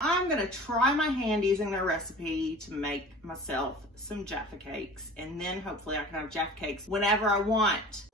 I'm gonna try my hand using their recipe to make myself some Jaffa Cakes, and then hopefully I can have Jaffa Cakes whenever I want.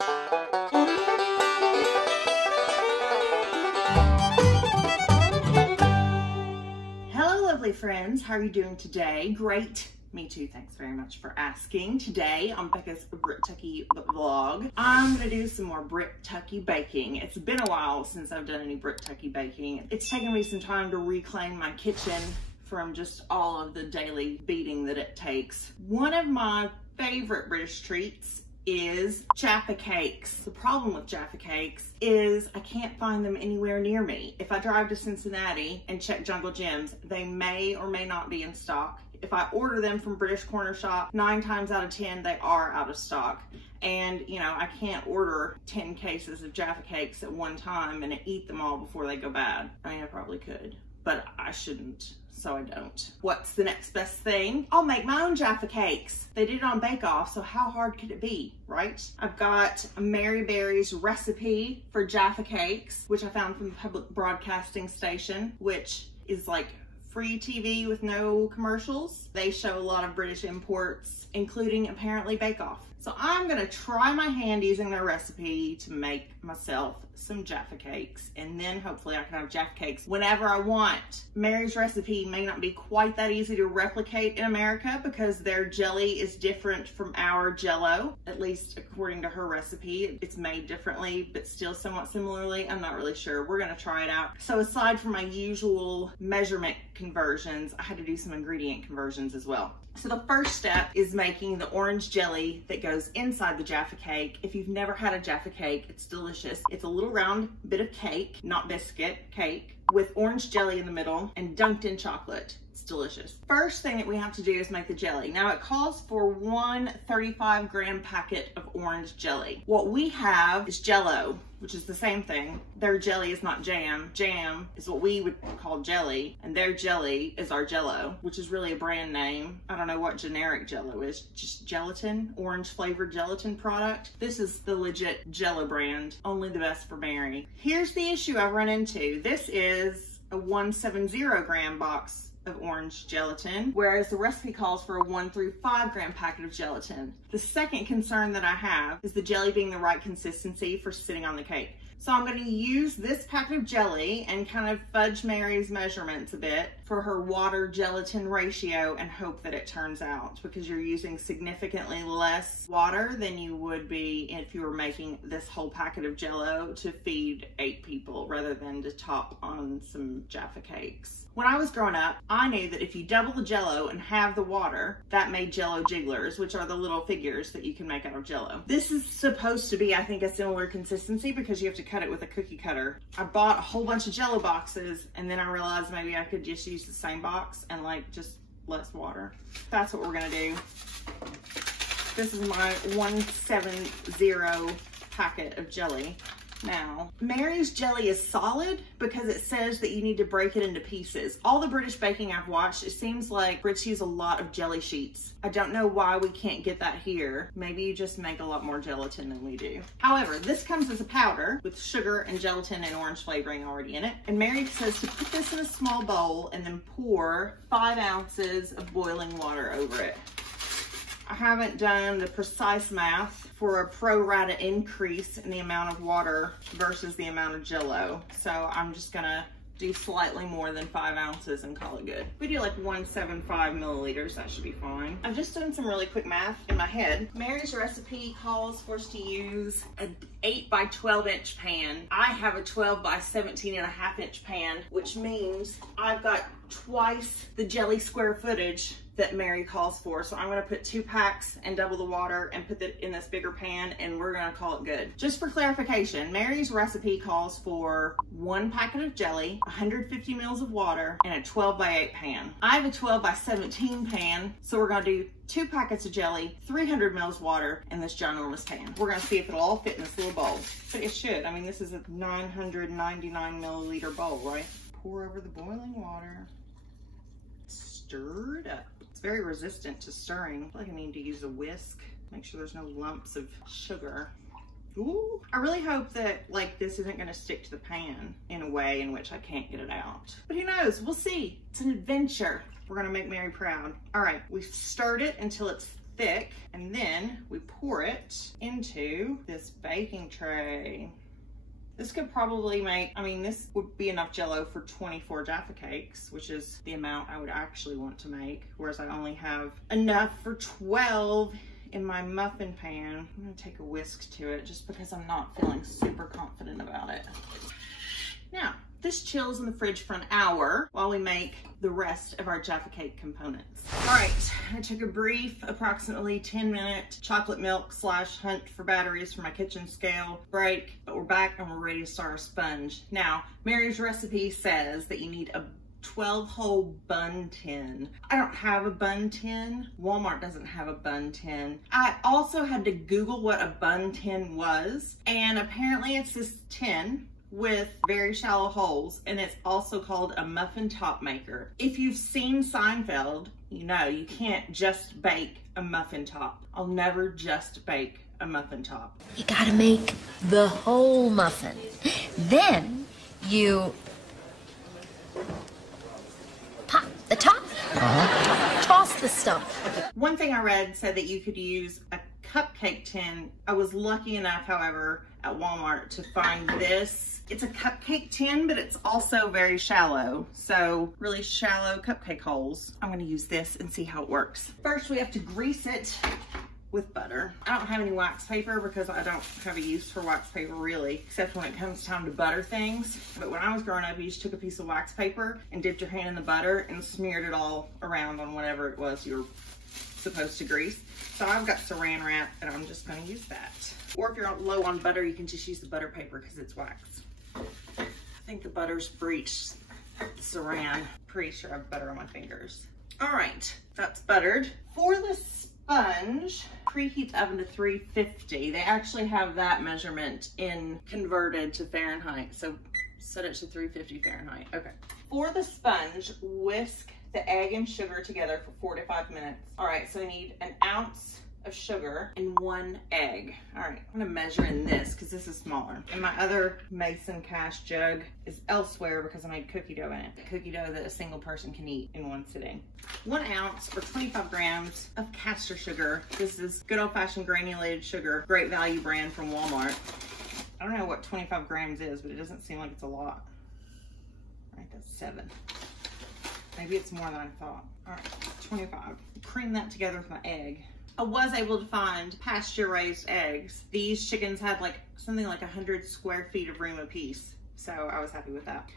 Hello lovely friends, how are you doing today? Great. Me too, thanks very much for asking. Today on Becca's Brit Tucky vlog, I'm gonna do some more Brit Tucky baking. It's been a while since I've done any Brit Tucky baking. It's taken me some time to reclaim my kitchen from just all of the daily beating that it takes. One of my favorite British treats is Jaffa Cakes. The problem with Jaffa Cakes is I can't find them anywhere near me. If I drive to Cincinnati and check Jungle Gyms, they may or may not be in stock. If I order them from British Corner Shop, 9 times out of 10, they are out of stock. And, you know, I can't order 10 cases of Jaffa Cakes at one time and eat them all before they go bad. I mean, I probably could, but I shouldn't, so I don't. What's the next best thing? I'll make my own Jaffa Cakes. They did it on Bake Off, so how hard could it be, right? I've got Mary Berry's recipe for Jaffa Cakes, which I found from the public broadcasting station, which is like free TV with no commercials. They show a lot of British imports, including apparently Bake Off. So I'm gonna try my hand using their recipe to make myself some Jaffa Cakes, and then hopefully I can have Jaffa Cakes whenever I want. Mary's recipe may not be quite that easy to replicate in America because their jelly is different from our Jell-O, at least according to her recipe. It's made differently, but still somewhat similarly. I'm not really sure. We're gonna try it out. So aside from my usual measurement conversions, I had to do some ingredient conversions as well. So the first step is making the orange jelly that goes inside the Jaffa Cake. If you've never had a Jaffa Cake, it's delicious. It's a little round bit of cake, not biscuit, cake, with orange jelly in the middle and dunked in chocolate. It's delicious. First thing that we have to do is make the jelly. Now it calls for one 35-gram packet of orange jelly. What we have is Jell-O, which is the same thing. Their jelly is not jam. Jam is what we would call jelly, and their jelly is our Jell-O, which is really a brand name. I don't know what generic Jell-O is, just gelatin, orange flavored gelatin product. This is the legit Jell-O brand, only the best for Mary. Here's the issue I've run into. This is a 170-gram box of orange gelatin, whereas the recipe calls for a 1 through 5 gram packet of gelatin. The second concern that I have is the jelly being the right consistency for sitting on the cake. So I'm going to use this packet of jelly and kind of fudge Mary's measurements a bit for her water gelatin ratio and hope that it turns out, because you're using significantly less water than you would be if you were making this whole packet of Jell-O to feed 8 people rather than to top on some Jaffa Cakes. When I was growing up, I knew that if you double the Jell-O and halve the water, that made Jell-O jigglers, which are the little figures that you can make out of Jell-O. This is supposed to be, I think, a similar consistency because you have to cut it with a cookie cutter. I bought a whole bunch of Jell-O boxes, and then I realized maybe I could just use the same box and like just less water. That's what we're gonna do. This is my 170 packet of jelly. Now, Mary's jelly is solid because it says that you need to break it into pieces. All the British baking I've watched, it seems like Brits use a lot of jelly sheets. I don't know why we can't get that here. Maybe you just make a lot more gelatin than we do. However, this comes as a powder with sugar and gelatin and orange flavoring already in it. And Mary says to put this in a small bowl and then pour 5 ounces of boiling water over it. I haven't done the precise math for a pro rata increase in the amount of water versus the amount of Jell-O. So I'm just gonna do slightly more than 5 ounces and call it good. We do like 175 milliliters, that should be fine. I've just done some really quick math in my head. Mary's recipe calls for us to use an 8 by 12 inch pan. I have a 12 by 17.5 inch pan, which means I've got twice the jelly square footage that Mary calls for. So I'm gonna put 2 packs and double the water and put it in this bigger pan, and we're gonna call it good. Just for clarification, Mary's recipe calls for 1 packet of jelly, 150 mils of water, and a 12 by 8 pan. I have a 12 by 17 pan, so we're gonna do 2 packets of jelly, 300 mils water, and this ginormous pan. We're gonna see if it'll all fit in this little bowl. But it should. I mean, this is a 999 milliliter bowl, right? Pour over the boiling water. Stir it up. It's very resistant to stirring. I feel like I need to use a whisk. Make sure there's no lumps of sugar. Ooh. I really hope that like this isn't gonna stick to the pan in a way in which I can't get it out. But who knows, we'll see. It's an adventure. We're gonna make Mary proud. All right, we've stirred it until it's thick, and then we pour it into this baking tray. This could probably make, I mean, this would be enough Jell-O for 24 Jaffa Cakes, which is the amount I would actually want to make, whereas I only have enough for 12 in my muffin pan. I'm gonna take a whisk to it just because I'm not feeling super confident about it. Now, this chills in the fridge for an hour while we make the rest of our Jaffa Cake components. All right, I took a brief, approximately 10-minute chocolate milk / hunt for batteries for my kitchen scale break, but we're back and we're ready to start our sponge. Now, Mary's recipe says that you need a 12-hole bun tin. I don't have a bun tin. Walmart doesn't have a bun tin. I also had to Google what a bun tin was, and apparently it's this tin with very shallow holes, and it's also called a muffin top maker. If you've seen Seinfeld, you know you can't just bake a muffin top. I'll never just bake a muffin top. You gotta make the whole muffin. Then you pop the top, toss the stuff. One thing I read said that you could use a cupcake tin. I was lucky enough, however, at Walmart to find this. It's a cupcake tin, but it's also very shallow. So really shallow cupcake holes. I'm gonna use this and see how it works. First, we have to grease it with butter. I don't have any wax paper because I don't have a use for wax paper really, except when it comes time to butter things. But when I was growing up, you just took a piece of wax paper and dipped your hand in the butter and smeared it all around on whatever it was you were supposed to grease. So I've got saran wrap and I'm just gonna use that. Or if you're low on butter, you can just use the butter paper because it's wax. I think the butter's breached the saran. Pretty sure I have butter on my fingers. All right, that's buttered. For the sponge, preheat the oven to 350. They actually have that measurement in converted to Fahrenheit. So set it to 350 Fahrenheit. Okay. For the sponge, whisk the egg and sugar together for 4 to 5 minutes. All right, so we need an ounce of sugar and 1 egg. All right, I'm gonna measure in this because this is smaller. And my other mason cast jug is elsewhere because I made cookie dough in it. Cookie dough that a single person can eat in one sitting. 1 ounce or 25 grams of caster sugar. This is good old-fashioned granulated sugar, great value brand from Walmart. I don't know what 25 grams is, but it doesn't seem like it's a lot. All right, that's 7. Maybe it's more than I thought. All right, 25. Cream that together with my egg. I was able to find pasture-raised eggs. These chickens had like something like 100 square feet of room apiece, so I was happy with that.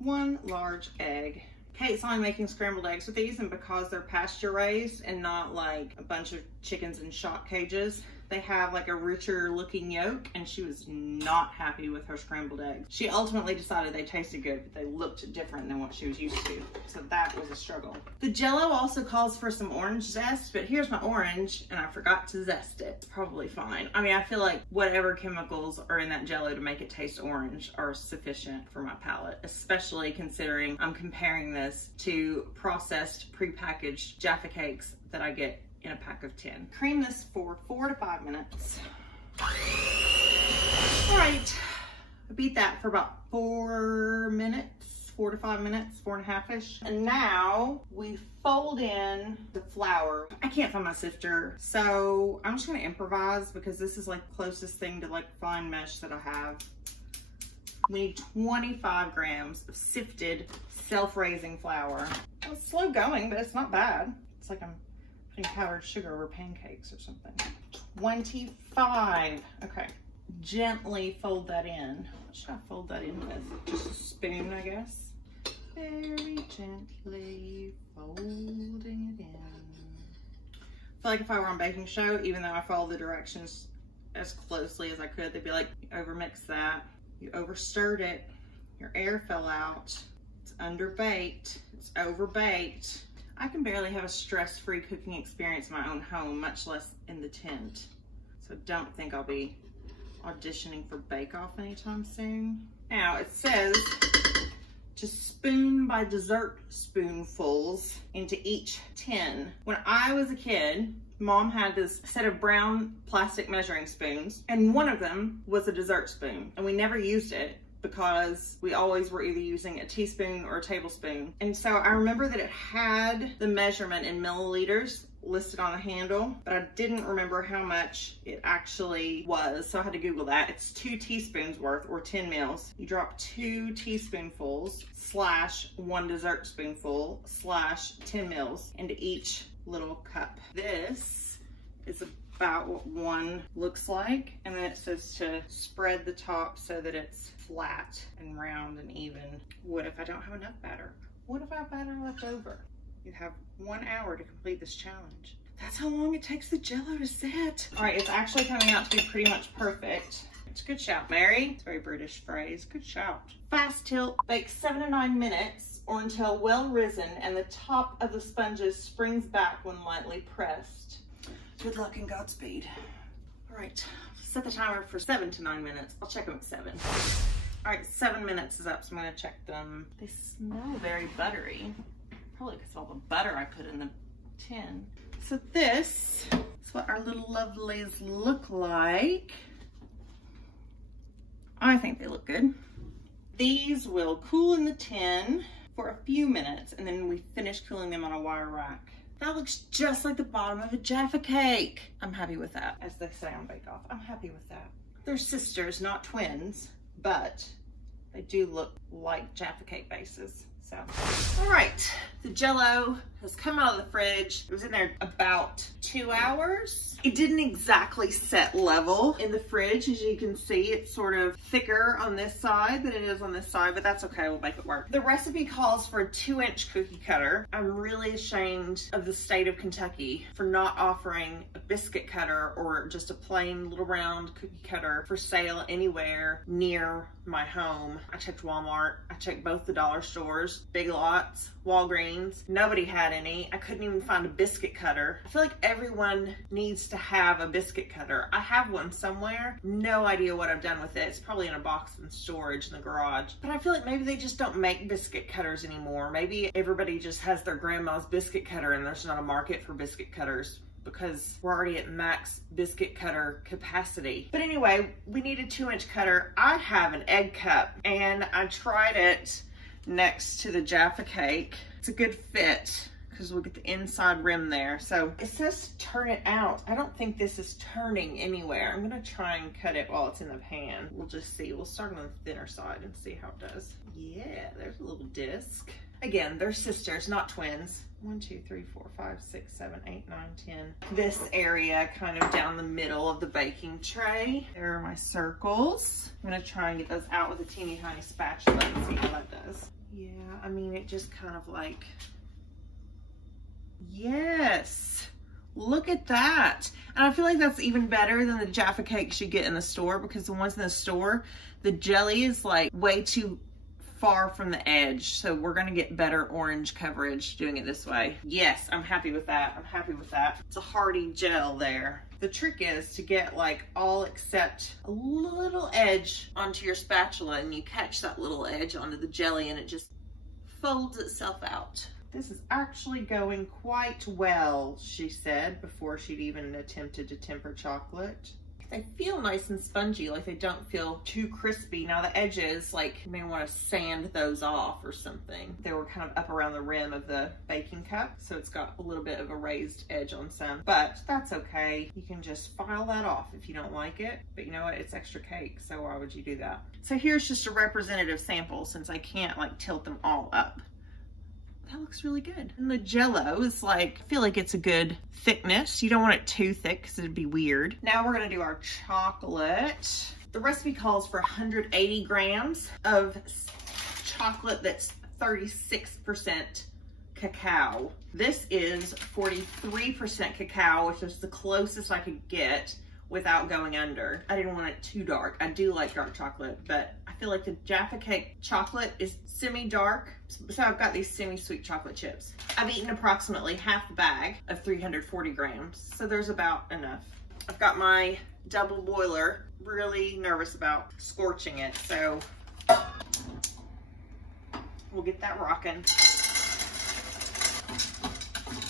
1 large egg. Kate's only making scrambled eggs with these, and because they're pasture-raised and not like a bunch of chickens in shock cages, they have like a richer looking yolk, and she was not happy with her scrambled eggs. She ultimately decided they tasted good, but they looked different than what she was used to. So that was a struggle. The Jell-O also calls for some orange zest, but here's my orange and I forgot to zest it. It's probably fine. I mean, I feel like whatever chemicals are in that Jell-O to make it taste orange are sufficient for my palate, especially considering I'm comparing this to processed prepackaged Jaffa Cakes that I get in a pack of 10. Cream this for 4 to 5 minutes. All right, I beat that for about 4 minutes, 4 to 5 minutes, 4.5-ish. And now we fold in the flour. I can't find my sifter, so I'm just gonna improvise because this is like the closest thing to like fine mesh that I have. We need 25 grams of sifted self-raising flour. Well, it's slow going, but it's not bad. It's like I'm putting powdered sugar over pancakes or something. 25. Okay. Gently fold that in. What should I fold that in with? Just a spoon, I guess. Very gently folding it in. I feel like if I were on baking show, even though I followed the directions as closely as I could, they'd be like, you overmixed that. You overstirred it. Your air fell out. It's underbaked. It's overbaked. I can barely have a stress-free cooking experience in my own home, much less in the tent. So don't think I'll be auditioning for Bake Off anytime soon. Now it says to spoon by dessert spoonfuls into each tin. When I was a kid, Mom had this set of brown plastic measuring spoons, and one of them was a dessert spoon, and we never used it because we always were either using a teaspoon or a tablespoon. And so I remember that it had the measurement in milliliters listed on the handle, but I didn't remember how much it actually was, so I had to Google that. It's 2 teaspoons worth, or 10 mils. You drop 2 teaspoonfuls / 1 dessert spoonful / 10 mils into each little cup. This is about what one looks like, and then it says to spread the top so that it's flat and round and even. What if I don't have enough batter? What if I have batter left over? You have 1 hour to complete this challenge. That's how long it takes the Jell-O to set. All right, it's actually coming out to be pretty much perfect. It's a good shout, Mary. It's a very British phrase. Good shout. Fast tilt, bake 7 to 9 minutes or until well risen and the top of the sponges springs back when lightly pressed. Good luck and Godspeed. All right, set the timer for 7 to 9 minutes. I'll check them at 7. All right, 7 minutes is up, so I'm gonna check them. They smell very buttery. Probably because of all the butter I put in the tin. So this is what our little lovelies look like. I think they look good. These will cool in the tin for a few minutes, and then we finish cooling them on a wire rack. That looks just like the bottom of a Jaffa cake. I'm happy with that, as they say on Bake Off. I'm happy with that. They're sisters, not twins, but they do look like Jaffa cake bases. So, all right, the Jell-O has come out of the fridge. It was in there about 2 hours. It didn't exactly set level in the fridge. As you can see, it's sort of thicker on this side than it is on this side, but that's okay, we'll make it work. The recipe calls for a 2-inch cookie cutter. I'm really ashamed of the state of Kentucky for not offering a biscuit cutter or just a plain little round cookie cutter for sale anywhere near my home. I checked Walmart, I checked both the dollar stores, Big Lots, Walgreens. Nobody had any. I couldn't even find a biscuit cutter. I feel like everyone needs to have a biscuit cutter. I have one somewhere. No idea what I've done with it. It's probably in a box in storage in the garage. But I feel like maybe they just don't make biscuit cutters anymore. Maybe everybody just has their grandma's biscuit cutter and there's not a market for biscuit cutters because we're already at max biscuit cutter capacity. But anyway, we need a 2-inch cutter. I have an egg cup and I tried it next to the Jaffa cake. It's a good fit because we'll get the inside rim there. So it says to turn it out. I don't think this is turning anywhere. I'm gonna try and cut it while it's in the pan. We'll just see. We'll start on the thinner side and see how it does. Yeah, there's a little disc. Again, they're sisters, not twins. 1, 2, 3, 4, 5, 6, 7, 8, 9, 10. This area kind of down the middle of the baking tray. There are my circles. I'm gonna try and get those out with a teeny tiny spatula and see how that does. Yeah, I mean, it just kind of like, yes, look at that. And I feel like that's even better than the Jaffa cakes you get in the store, because the ones in the store, the jelly is like way too far from the edge. So we're gonna get better orange coverage doing it this way. Yes, I'm happy with that. I'm happy with that. It's a hearty gel there. The trick is to get like all except a little edge onto your spatula, and you catch that little edge onto the jelly and it just folds itself out. This is actually going quite well, she said, before she'd even attempted to temper chocolate. They feel nice and spongy, like they don't feel too crispy. Now the edges, like you may want to sand those off or something. They were kind of up around the rim of the baking cup, so it's got a little bit of a raised edge on some, but that's okay. You can just file that off if you don't like it, but you know what, it's extra cake, so why would you do that? So here's just a representative sample since I can't like tilt them all up. That looks really good. And the Jell-O is like, I feel like it's a good thickness. You don't want it too thick because it'd be weird. Now we're gonna do our chocolate. The recipe calls for 180 grams of chocolate that's 36% cacao. This is 43% cacao, which is the closest I could get without going under. I didn't want it too dark. I do like dark chocolate, but I feel like the Jaffa cake chocolate is semi-dark, so I've got these semi-sweet chocolate chips. I've eaten approximately half the bag of 340 grams, so there's about enough. I've got my double boiler, really nervous about scorching it, so We'll get that rocking.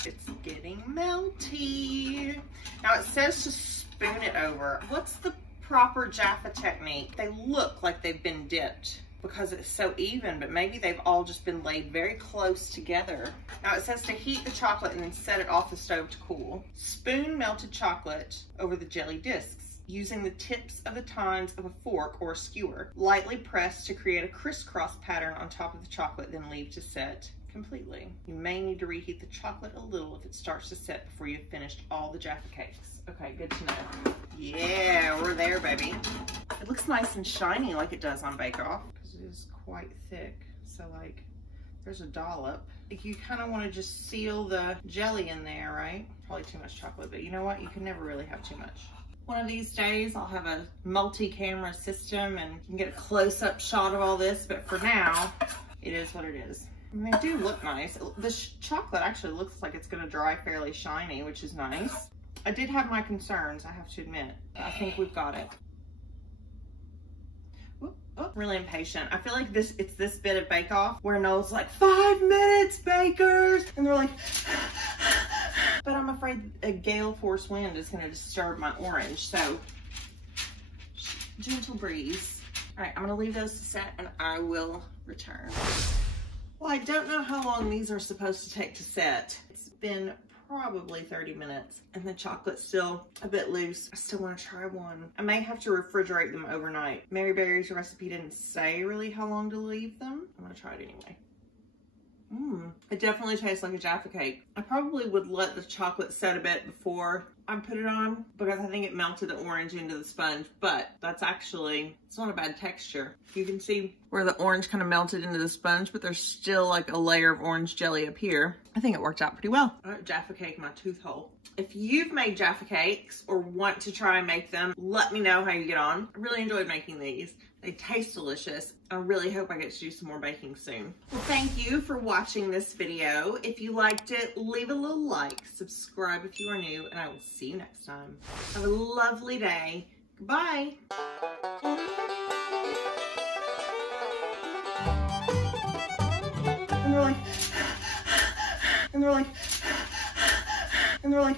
It's getting melty. Now it says to spoon it over. What's the proper Jaffa technique? They look like they've been dipped because it's so even, but maybe they've all just been laid very close together. Now it says to heat the chocolate and then set it off the stove to cool. Spoon melted chocolate over the jelly discs using the tips of the tines of a fork or a skewer. Lightly press to create a crisscross pattern on top of the chocolate, then leave to set completely. You may need to reheat the chocolate a little if it starts to set before you've finished all the Jaffa cakes. Okay, good to know. Yeah, we're there, baby. It looks nice and shiny like it does on Bake Off because it is quite thick. So like, there's a dollop. Like you kind of want to just seal the jelly in there, right? Probably too much chocolate, but you know what? You can never really have too much. One of these days, I'll have a multi-camera system and you can get a close-up shot of all this, but for now, it is what it is. And they do look nice. The chocolate actually looks like it's gonna dry fairly shiny, which is nice. I did have my concerns, I have to admit. I think we've got it. Oh, really impatient. I feel like it's this bit of Bake Off where Noel's like, 5 minutes, bakers! And they're like, but I'm afraid a gale force wind is gonna disturb my orange, so gentle breeze. All right, I'm gonna leave those to set and I will return. Well, I don't know how long these are supposed to take to set. It's been probably 30 minutes and the chocolate's still a bit loose. I still want to try one. I may have to refrigerate them overnight. Mary Berry's recipe didn't say really how long to leave them. I'm gonna try it anyway. It definitely tastes like a Jaffa cake. I probably would let the chocolate set a bit before I put it on because I think it melted the orange into the sponge, but that's actually, it's not a bad texture. You can see where the orange kind of melted into the sponge, but there's still like a layer of orange jelly up here. I think it worked out pretty well. I got Jaffa cake in my tooth hole. If you've made Jaffa cakes or want to try and make them, let me know how you get on. I really enjoyed making these. They taste delicious. I really hope I get to do some more baking soon. Well, thank you for watching this video. If you liked it, leave a little like, subscribe if you are new, and I will see you next time. Have a lovely day. Goodbye. And they're like,